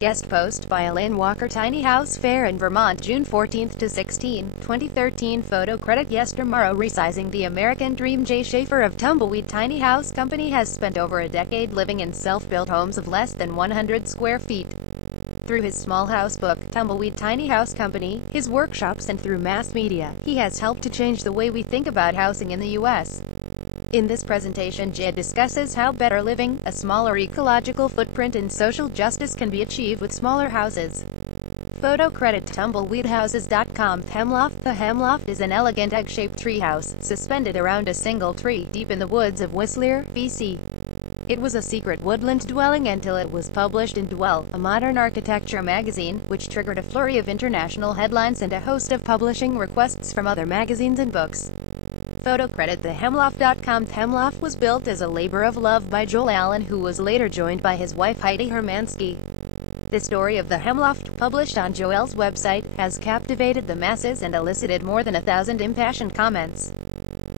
Guest post by Elaine. WalkerTiny House Fair in Vermont, June 14 to 16, 2013. Photo credit YestermorrowResizing. The American Dream. Shafer of Tumbleweed Tiny House Company has spent over a decade living in self-built homes of less than 100 square feet. Through his small house book, Tumbleweed Tiny House Company, his workshops and through mass media, he has helped to change the way we think about housing in the U.S. In this presentation, Jay discusses how better living, a smaller ecological footprint and social justice can be achieved with smaller houses. Photo credit tumbleweedhouses.com. Hemloft. The hemloft is an elegant egg-shaped treehouse, suspended around a single tree, deep in the woods of Whistler, BC. It was a secret woodland dwelling until it was published in Dwell, a modern architecture magazine, which triggered a flurry of international headlines and a host of publishing requests from other magazines and books. Photo credit thehemloft.com. Hemloft was built as a labor of love by Joel Allen, who was later joined by his wife Heidi Hermansky. The story of the hemloft, published on Joel's website, has captivated the masses and elicited more than 1,000 impassioned comments.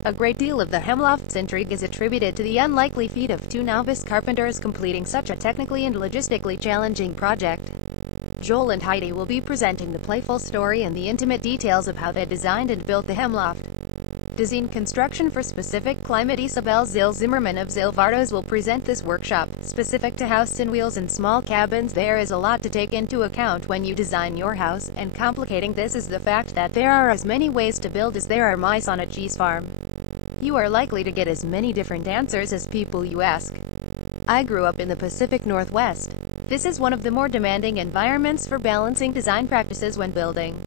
A great deal of the hemloft's intrigue is attributed to the unlikely feat of two novice carpenters completing such a technically and logistically challenging project. Joel and Heidi will be presenting the playful story and the intimate details of how they designed and built the hemloft. Design construction for specific climate. Isabel Zimmerman of Zilvardos will present this workshop. Specific to house and wheels and small cabins, there is a lot to take into account when you design your house, and complicating this is the fact that there are as many ways to build as there are mice on a cheese farm. You are likely to get as many different answers as people you ask. I grew up in the Pacific Northwest. This is one of the more demanding environments for balancing design practices when building.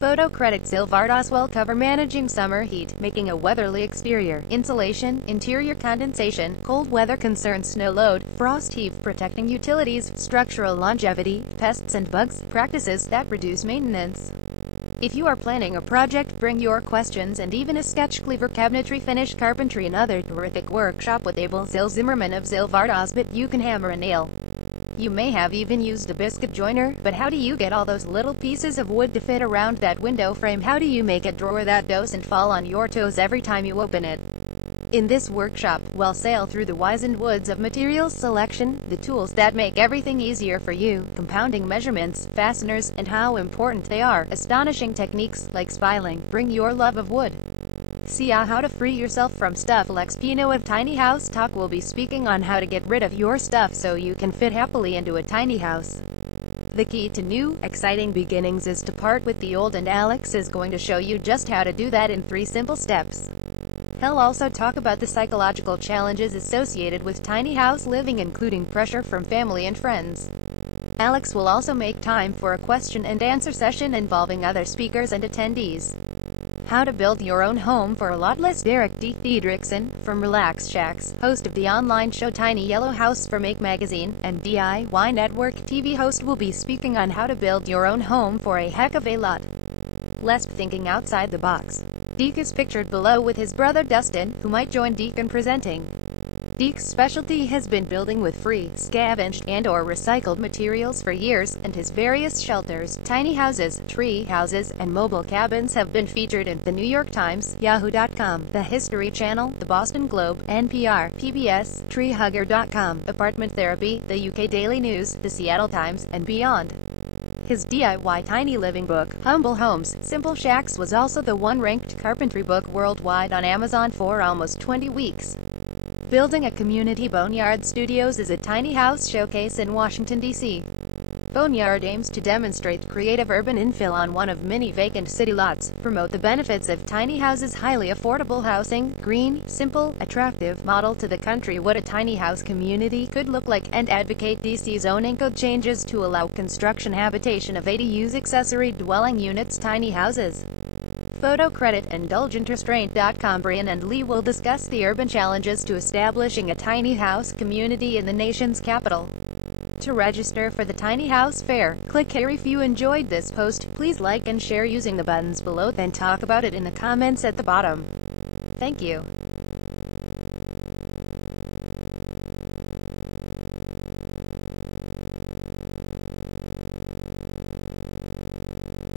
Photo credit Zilvardos. Well cover. Managing summer heat, making a weatherly exterior, insulation, interior condensation, cold weather concerns, snow load, frost heave, protecting utilities, structural longevity, pests and bugs, practices that reduce maintenance. If you are planning a project, bring your questions and even a sketch. Cleaver cabinetry, finish carpentry and other terrific workshop with Abel Zimmerman of Zilvardos. But you can hammer a nail. You may have even used a biscuit joiner, but how do you get all those little pieces of wood to fit around that window frame? How do you make a drawer that doesn't fall on your toes every time you open it? In this workshop, we'll sail through the wizened woods of materials selection, the tools that make everything easier for you, compounding measurements, fasteners, and how important they are, astonishing techniques like spiling. Bring your love of wood. See how to free yourself from stuff. Lex Pino of Tiny House Talk will be speaking on how to get rid of your stuff so you can fit happily into a tiny house. The key to new, exciting beginnings is to part with the old, and Alex is going to show you just how to do that in 3 simple steps. He'll also talk about the psychological challenges associated with tiny house living, including pressure from family and friends. Alex will also make time for a question and answer session involving other speakers and attendees. How to build your own home for a lot less. Derek D. Diedrichsen, from Relax Shacks, host of the online show Tiny Yellow House for Make Magazine, and DIY Network TV host, will be speaking on how to build your own home for a heck of a lot less. Thinking outside the box. Deke is pictured below with his brother Dustin, who might join Deke in presenting. Deke's specialty has been building with free, scavenged, and/or recycled materials for years, and his various shelters, tiny houses, tree houses, and mobile cabins have been featured in The New York Times, Yahoo.com, The History Channel, The Boston Globe, NPR, PBS, TreeHugger.com, Apartment Therapy, the UK Daily News, The Seattle Times, and beyond. His DIY tiny living book, Humble Homes, Simple Shacks, was also the one-ranked carpentry book worldwide on Amazon for almost 20 weeks. Building a Community. Boneyard Studios is a tiny house showcase in Washington, D.C. Boneyard aims to demonstrate creative urban infill on one of many vacant city lots, promote the benefits of tiny houses, highly affordable housing, green, simple, attractive, model to the country what a tiny house community could look like, and advocate D.C. zoning code changes to allow construction habitation of ADUs, accessory dwelling units, tiny houses. Photo credit indulgentrestraint.com. Brian and Lee will discuss the urban challenges to establishing a tiny house community in the nation's capital. To register for the Tiny House Fair, click here. If you enjoyed this post, please like and share using the buttons below, then talk about it in the comments at the bottom. Thank you.